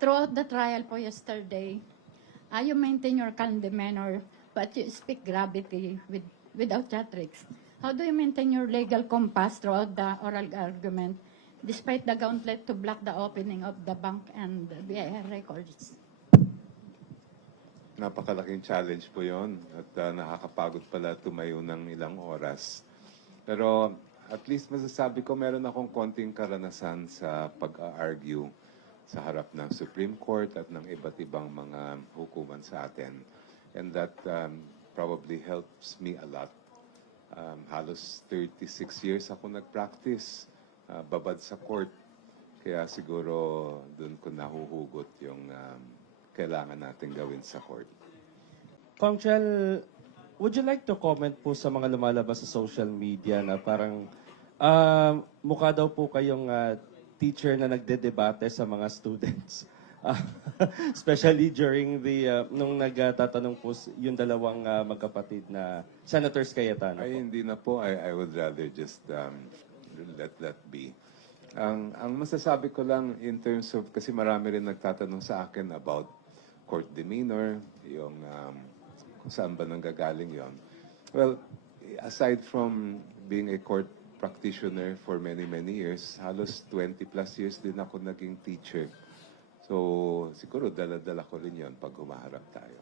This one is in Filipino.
Throughout the trial po yesterday, you maintain your calm demeanor, but you speak gravity without theatrics. How do you maintain your legal compass throughout the oral argument, despite the gauntlet to block the opening of the bank and the BIR records? Napakalaking challenge po yon at nakakapagod pala tumayo ng ilang oras. Pero at least masasabi ko meron akong konting karanasan sa pag-argue sa harap ng Supreme Court at ng iba't ibang mga hukuman sa atin. And that probably helps me a lot. Halos 36 years ako nag-practice, babad sa court. Kaya siguro doon ko nahuhugot yung kailangan natin gawin sa court. Kong Chel, would you like to comment po sa mga lumalabas sa social media na parang mukha daw po kayong teacher na nagdedebate sa mga students? Especially during the, nung nagtatanong po yung dalawang magkapatid na Senators Cayetano po. Ay, hindi na po. I would rather just let that be. Ang masasabi ko lang in terms of, kasi marami rin nagtatanong sa akin about court demeanor, yung kung saan ba nanggagaling yon. Well, aside from being a court practitioner for many, many years, halos 20 plus years din ako naging teacher. So, siguro dala-dala ko rin yon pag humaharap tayo.